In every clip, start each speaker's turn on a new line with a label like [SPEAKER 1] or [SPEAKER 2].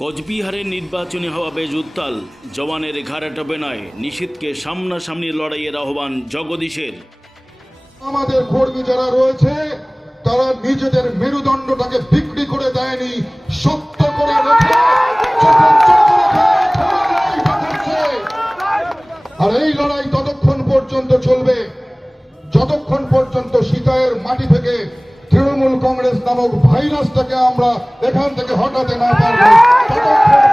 [SPEAKER 1] কোচবিহারের নির্বাচনী হওয়া বেশ উত্তাল। জওয়ানের ঘাড়াটবে নয় নিষিদ্ধকে সামনাসামনি লড়াইয়ের আহ্বান জগদীশের।
[SPEAKER 2] আমাদের কর্মী যারা রয়েছে, তারা নিজেদের মেরুদণ্ডটাকে বিক্রি করে দেয়নি সত্য করে। আর এই লড়াই ততক্ষণ পর্যন্ত চলবে। যতক্ষণ পর্যন্ত সীতায়ের মাটি থেকে তৃণমূল কংগ্রেস নামক ভাইরাসটাকে আমরা এখান থেকে হটাতে না পারব।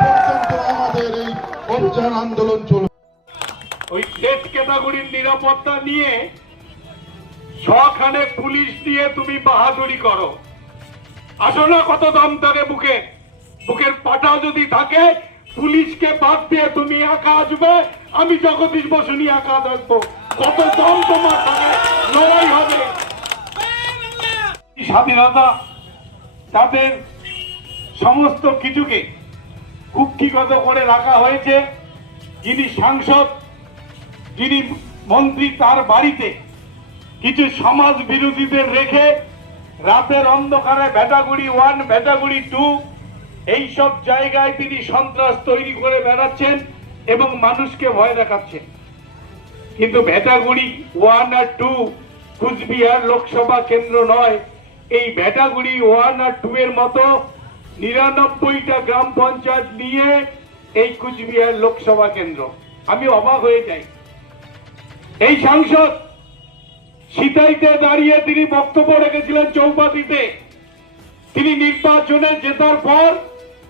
[SPEAKER 2] পর্যন্ত আমাদের এই অভিযান আন্দোলন চলবে।
[SPEAKER 3] ওই টেট ক্যাটাগরির নিরাপত্তা নিয়ে ছখানে পুলিশ দিয়ে তুমি বাহাদুরি করো। আসো না কত দম থাকে বুকে বুকের পাটা যদি থাকে, পুলিশকে বাদ দিয়ে তুমি একা আসবে। আমি জগদীশ বসুনি একা আসব কত দম তোমার থাকে লড়াই স্বাধীনতা, তাদের সমস্ত কিছুকে কুক্ষিগত করে রাখা হয়েছে। যিনি সাংসদ, যিনি মন্ত্রী তার বাড়িতে কিছু সমাজ বিরোধীদের রেখে রাতের অন্ধকারে ভেটাগুড়ি ওয়ান ভেটাগুড়ি টু, এইসব জায়গায় তিনি সন্ত্রাস তৈরি করে বেড়াচ্ছেন এবং মানুষকে ভয় দেখাচ্ছেন। কিন্তু ভেটাগুড়ি ওয়ান আর টু, কুচবিহার লোকসভা কেন্দ্র নয় এই ভেটাগুড়ি ওয়ান আর টু এর মতো নিরানব্বইটা গ্রাম পঞ্চায়েত নিয়ে এই কুচবিহার লোকসভা কেন্দ্র। আমি অবাক হয়ে যাই। এই সাংসদ সিতাইতে দাঁড়িয়ে তিনি বক্তব্য রেখেছিলেন চৌপাতিতে। তিনি নির্বাচনে জেতার পর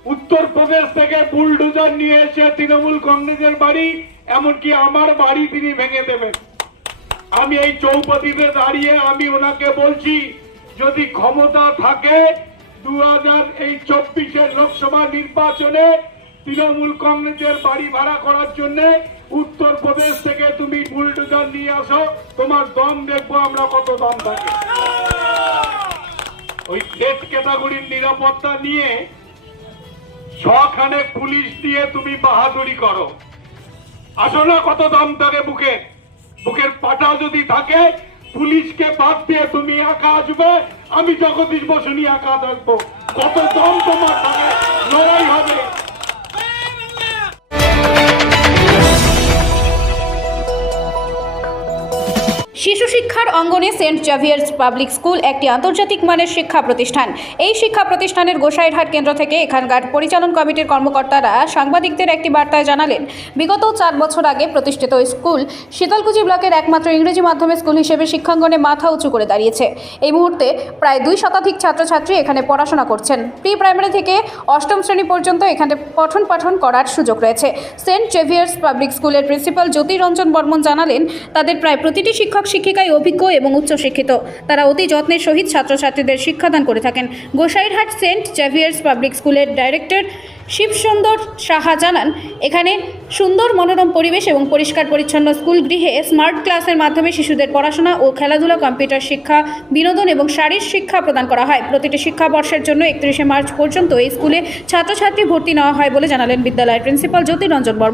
[SPEAKER 3] উত্তরপ্রদেশ থেকে বুলডোজার নিয়ে এসে তৃণমূল কংগ্রেসের বাড়ি, এমনকি আমার বাড়ি তিনি ভেঙে দেবেন। আমি এই চৌপতিতে দাঁড়িয়ে আমি ওনাকে বলছি যদি ক্ষমতা থাকে দু হাজার এই চব্বিশের লোকসভা নির্বাচনে তৃণমূল কংগ্রেসের বাড়ি ভাড়া করার জন্য উত্তরপ্রদেশ থেকে তুমি বুলডোজার নিয়ে আসো, তোমার দম দেখব আমরা কত দম থাকে। ওই টেট ক্যাটাগরির নিরাপত্তা নিয়ে ছখানে পুলিশ দিয়ে তুমি বাহাদুরি করো। আসো না কত দম থাকে বুকে বুকের পাটা যদি থাকে পুলিশকে বাদ দিয়ে তুমি একা আসবে? আমি জগদীশ বসুনি একা থাকব। কত দম তোমার লড়াই হবে।
[SPEAKER 4] অঙ্গনে সেন্ট জাভিয়ার্স পাবলিক স্কুল একটি আন্তর্জাতিক মানের শিক্ষা প্রতিষ্ঠান। এই শিক্ষা প্রতিষ্ঠানের গোসাইরহাট কেন্দ্র থেকে এখানকার পরিচালন কমিটির কর্মকর্তারা সাংবাদিকদের একটি বার্তায় জানালেন, বিগত চার বছর আগে প্রতিষ্ঠিত স্কুল শীতলকুচি ব্লকের একমাত্র ইংরেজি মাধ্যমে স্কুল হিসেবে শিক্ষাঙ্গনে মাথা উঁচু করে দাঁড়িয়েছে। এই মুহূর্তে প্রায় দুই শতাধিক ছাত্রছাত্রী এখানে পড়াশোনা করছেন। প্রি প্রাইমারি থেকে অষ্টম শ্রেণি পর্যন্ত এখানে পঠন পাঠন করার সুযোগ রয়েছে। সেন্ট জেভিয়ার্স পাবলিক স্কুলের প্রিন্সিপাল জ্যোতি রঞ্জন বর্মন জানালেন, তাদের প্রায় প্রতিটি শিক্ষক শিক্ষিকাই অভিজ্ঞ এবং উচ্চশিক্ষিত তারা অতি যত্নের সহিত ছাত্রছাত্রীদের শিক্ষাদান করে থাকেন। গোসাইরহাট সেন্ট জেভিয়ার্স পাবলিক স্কুলের ডাইরেক্টর শিবসুন্দর সাহা জানান, এখানে সুন্দর মনোরম পরিবেশ এবং পরিষ্কার পরিচ্ছন্ন স্কুল গৃহে স্মার্ট ক্লাসের মাধ্যমে শিশুদের পড়াশোনা ও খেলাধুলা, কম্পিউটার শিক্ষা, বিনোদন এবং শারীর শিক্ষা প্রদান করা হয়। প্রতিটি শিক্ষাবর্ষের জন্য একত্রিশে মার্চ পর্যন্ত এই স্কুলে ছাত্রছাত্রী ভর্তি নেওয়া হয় বলে জানালেন বিদ্যালয়ের প্রিন্সিপাল জ্যোতি রঞ্জন বর্মন।